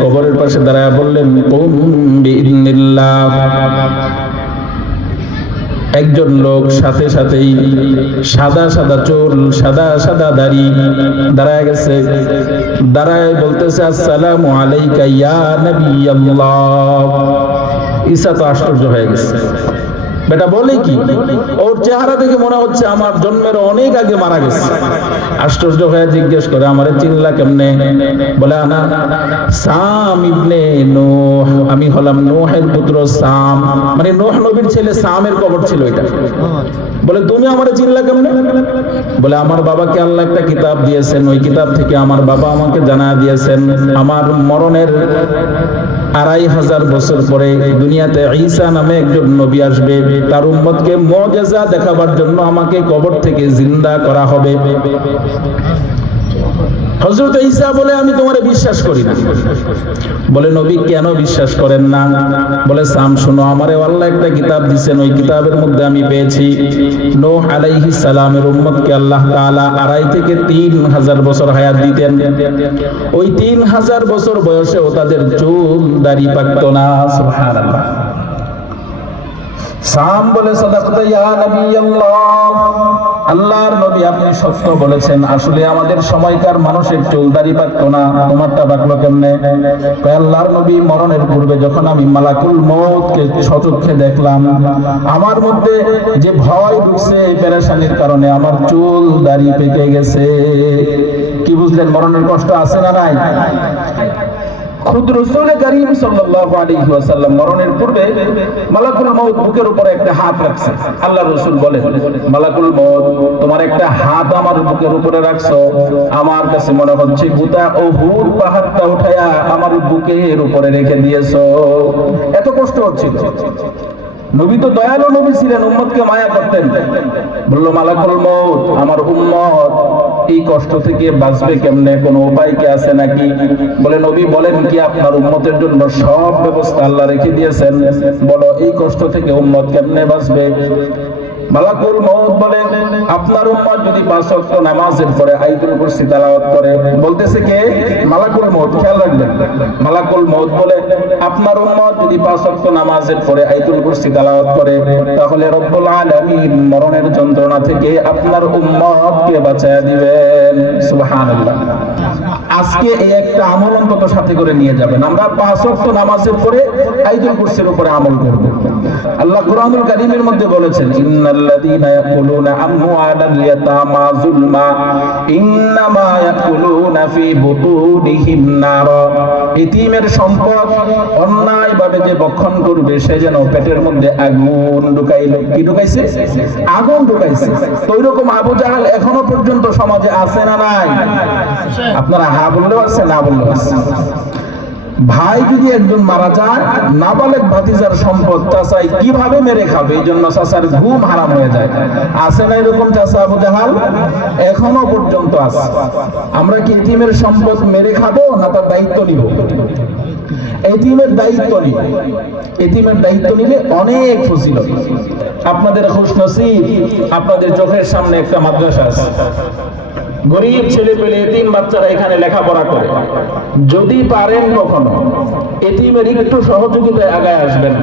কবরের পাশে দাঁড়ায় বললেন কুম বিইذنিল্লাহ। একজন লোক সাথে সাথেই সাদা সাদা চুল, সাদা সাদা দাড়ি দাঁড়ায় গেছে। দাঁড়ায় বলতেছে আসসালামু আলাইকা ইয়া নবিয়াল্লাহ। ঈসা তো আশ্চর্য হয়ে গেছে, বেটা বলে কি? ওর চেহারা দেখে মনে হচ্ছে আমার জন্মের অনেক আগে মারা গেছে। আশ্চর্য হয়ে জিজ্ঞেস করে আমারে চিনলা কেমনে? বলে আনা সাম ইবনে নূহ, আমি হলাম নূহের পুত্র সাম। মানে নূহ নবীর ছেলে সামের কবর ছিল এটা। বলে তুমি আমারে চিনলা কেমনে? বলে আমার বাবাকে আল্লাহ একটা কিতাব দিয়েছেন, ওই কিতাব থেকে আমার বাবা আমাকে জানায় দিয়েছেন আমার মরণের 2500 বছর পরে দুনিয়াতে ঈসা নামে একজন নবী আসবে, তার উম্মতকে মুআজিজা দেখাবার জন্য আমাকে কবর থেকে জিন্দা করা হবে। হযরত ঈসা বলে আমি তোমারে বিশ্বাস করি না। বলে নবী কেন বিশ্বাস করেন না? বলে সাম শুনো, আমারে আল্লাহ একটা কিতাব দিবেন, ওই কিতাবের মধ্যে আমি পেয়েছি নূহ আলাইহিস সালামের উম্মতকে আল্লাহ তাআলা 2.5 থেকে 3000 বছর হায়াত দিতেন। ওই 3000 বছর বয়সেও তাদের চুল দাড়ি পাকতো না। সুবহানাল্লাহ। সাম বলে সাদাকতা ইয়া নবিয়াল্লাহ, আল্লাহর নবী আপনি সত্য বলেছেন। আসলে আমাদের সময়কার মানুষের চুল দাড়ি পাকতো না, তোমারটা পাকলো কেমনে? কয় আল্লাহর নবী মরণের পূর্বে যখন আমি মালাকুল মউতকে সচক্ষে দেখলাম, আমার মধ্যে যে ভয় ঢুকছে পেরেশানির কারণে আমার চুল দাড়ি পেকে গেছে। কি বুঝলেন? মরণের কষ্ট আছে না নাই? খুদ রাসূল করিম সাল্লাল্লাহু আলাইহি ওয়াসাল্লাম মরণের পূর্বে মালাকুল মউত বুকের উপরে একটা হাত রাখছে। আল্লাহর রাসূল বলেন, মালাকুল মউত তোমার একটা হাত আমার বুকের উপরে রাখছো, আমার কাছে মনে হচ্ছে গোটা উহুদ পাহাড়টা উঠায়া আমার বুকের উপরে রেখে দিয়েছো। এত কষ্ট হচ্ছিল। নবী তো দয়ালু নবী ছিলেন, উম্মতকে মায়া করতেন। বলল মালাকুল মউত আমার উম্মত এই কষ্ট থেকে বাঁচবে কেমনে, কোনো উপায় কি আছে নাকি? বলে নবী বলেন কি আপনার উম্মতের জন্য সব ব্যবস্থা আল্লাহ রেখে দিয়েছেন, বলো এই কষ্ট থেকে উম্মত কেমনে বাঁচবে? মালাকুল মউত বলেন আপনার উম্মত যদি 5 ওয়াক্ত নামাজের পরে আয়াতুল কুরসি তেলাওয়াত করে। বলতেছে কে? মালাকুল মউত। খেয়াল রাখবেন, মালাকুল মউত বলে আপনার উম্মত যদি 5 ওয়াক্ত নামাজের পরে আয়াতুল কুরসি তেলাওয়াত করে, তাহলে রব্বুল আলামিন মরণের যন্ত্রণা থেকে আপনার উম্মতকে বাঁচায়া দিবেন। সুবহানাল্লাহ। আজকে এই একটা আমল অন্তত সাথে করে নিয়ে যাবেন, আমরা 5 ওয়াক্ত নামাজের পরে আয়াতুল কুরসির উপরে আমল করব। আল্লাহ কুরআনুল কারীমের মধ্যে বলেছেন ইন্নাল্লাযীনা ইয়াকুলুনা আমওয়ালাল ইয়াতামা যুলমা ইন্নামা ইয়াকুলুনা ফি বুতুনিহিম নার। ইতিমের সম্পদ অন্যায়ভাবে যে ভক্ষণ করবে সে যেন পেটের মধ্যে আগুন ঢুকাইল। কি ঢুকাইছে? আগুন ঢুকাইছে। তো ওইরকম আবু জাহেল এখনো পর্যন্ত সমাজে আছে না নাই? আপনারা হা বললেও আছে, না বললেও আছে। ভাই যদি একজন মারা যায়, নাবালেগ ভাতিজার সম্পদ চাচাই কিভাবে মেরে খাবে, এই জন্য চাচার ঘুম হারাম হয়ে যায়। আছে না এরকম চাচা আবু জাহাল? এখনো পর্যন্ত আছে। আমরা কি এতিমের সম্পদ মেরে খাবো না তার দায়িত্ব নিব? এতিমের দায়িত্ব নিব। এতিমের দায়িত্ব নিলে অনেক ফজিলত। আপনাদের খুশনসিব, আপনাদের চোখের সামনে একটা মাদ্রাসা আছে, গরিব ছেলে পেলে এতিম বাচ্চারা এখানে লেখাপড়া করে। যদি পারেন কখনো এতিমের একটু সহযোগিতায় আগায় আসবেন।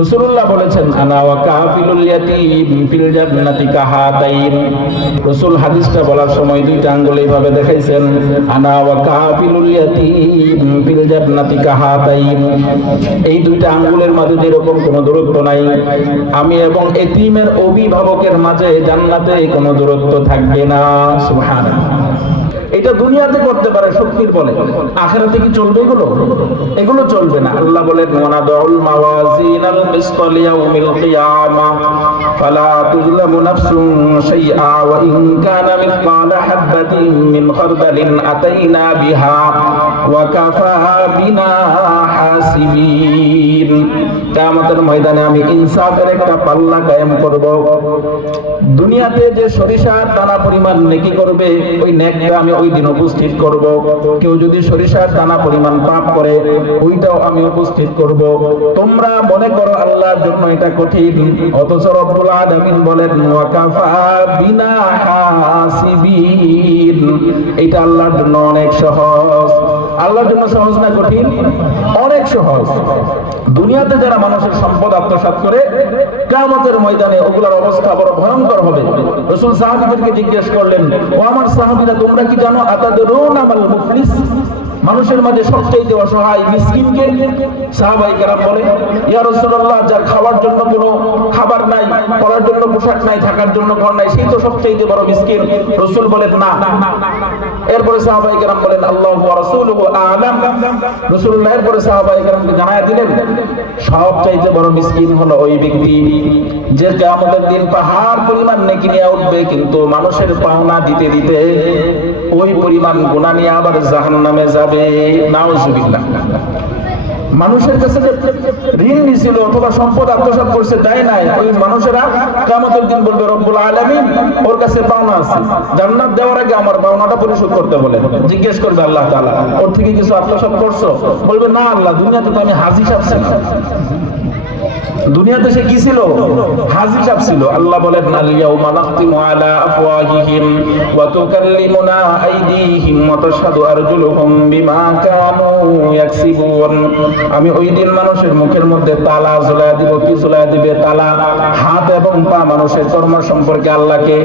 রাসূলুল্লাহ বলেছেন আনা ওয়া কাফিলুল ইয়াতীম ফিল জান্নাতি কাহাতাইন। রাসূল হাদিসটা বলার সময় দুইটা আঙ্গুল এইভাবে দেখাইছেন, আনা ওয়া কাফিলুল ইয়াতীম ফিল জান্নাতি কাহাতাইন। এই দুইটা আঙ্গুলের মাঝে যেরকম কোনো দূরত্ব নাই, আমি এবং এতিমের অভিভাবকের মাঝে জান্নাতে কোনো দূরত্ব থাকবে না। এটা দুনিয়াতে করতে পারে শক্তির বলে, আখিরাতে কি চলবে এগুলো? এগুলো চলবে না। আল্লাহ বলেন ওয়ানাদুল মাওয়াজিনাল কিসত লিয়াউমিল কিয়ামা ফালা তুযলামু নাফসুন শাইআ ওয়া ইন কানা মিসকালা হাববাতিন মিন খারদালিন আতাইনা বিহা ওয়া কাফা বিনা হাসিবিন। কিয়ামতের ময়দানে আমি ইনসাফের একটা পাল্লা কায়েম করব। দুনিয়াতে যে সরিষার দানা পরিমাণ নেকি করবে, ওই নেকটা আমি ওই দিন উপস্থিত করব। কেউ যদি সরিষার দানা পরিমাণ পাপ করে, ওইটাও আমি উপস্থিত করব। তোমরা মনে করো আল্লাহর জন্য এটা কঠিন, অথচ রব্বুল আলামিন বলেন ওয়া কাফা বিনা হাসিবিন, এটা আল্লাহর জন্য অনেক সহজ। আল্লাহর জন্য সহজ না কঠিন? অনেক সহজ। দুনিয়াতে যারা মানুষের সম্পদ আত্মসাৎ করে, কিয়ামতের ময়দানে ওগুলোর অবস্থা বড় ভয়ঙ্কর হবে। রাসূল সাহাবীদেরকে জিজ্ঞেস করলেন, ও আমার সাহাবীরা, তোমরা কি জানো আতাদরুনা মাল মুফলিস? মানুষের মাঝে সবচেয়ে অসহায় মিসকিনকে? সাহাবায়ে কেরাম বলে, ইয়া রাসূলুল্লাহ, যার খাওয়ার জন্য কোনো খাবার নাই, পরার জন্য পোশাক নাই, থাকার জন্য ঘর নাই, সেই তো সবচেয়ে বড় মিসকিন। রাসূল বলেন না। এরপরে সাহাবায়ে কেরাম বলেন, আল্লাহু ওয়া রাসূলুহু আ'লাম। রাসূলুল্লাহ এরপরে সাহাবায়ে কেরামকে জানায়া দিলেন, সবচেয়ে বড় মিসকিন হলো ওই ব্যক্তি যে কিয়ামতের দিন পাহাড় পরিমাণ নেকি নিয়ে উঠবে, কিন্তু মানুষের পাওনা দিতে দিতে ওই পরিমাণ গুনাহ নিয়ে আবার জাহান্নামে যাবে। নাউজুবিল্লাহ। মানুষের কাছে ঋণ নিছিল অথবা সম্পদ আত্মসাৎ করছে, তাই নাই, ওই মানুষেরা কিয়ামতের দিন বলবে, রব্বুল আলামিন ওর কাছে পাওনা আছে, জান্নাত দেওয়ার আগে আমার পাওনাটা পরিশোধ করতে বলেন। জিজ্ঞেস করবে আল্লাহ তাআলা, ওর থেকে কিছু আত্মসাৎ করছো? বলবে, না আল্লাহ, দুনিয়াতে তো আমি হাজি সাহেব ছিলাম। দুনিয়াতে সে কি ছিল? হাজি সাহেব ছিল। আল্লাহ বলেন, আল ইয়াউমা নাখতিমু আলা আফওয়াহিহিম ওয়া তুকাল্লিমুনা আইদিহিম ওয়া তাশহাদু আরজুলুহুম বিমা কানু ইয়াকসিবুন। আমি ওই দিন মানুষের মুখের মধ্যে তালা ঝুলাইয়া দিব। কি ঝুলাইয়া দিবে? তালা। হাত এবং পা মানুষের কর্ম সম্পর্কে আল্লাহকে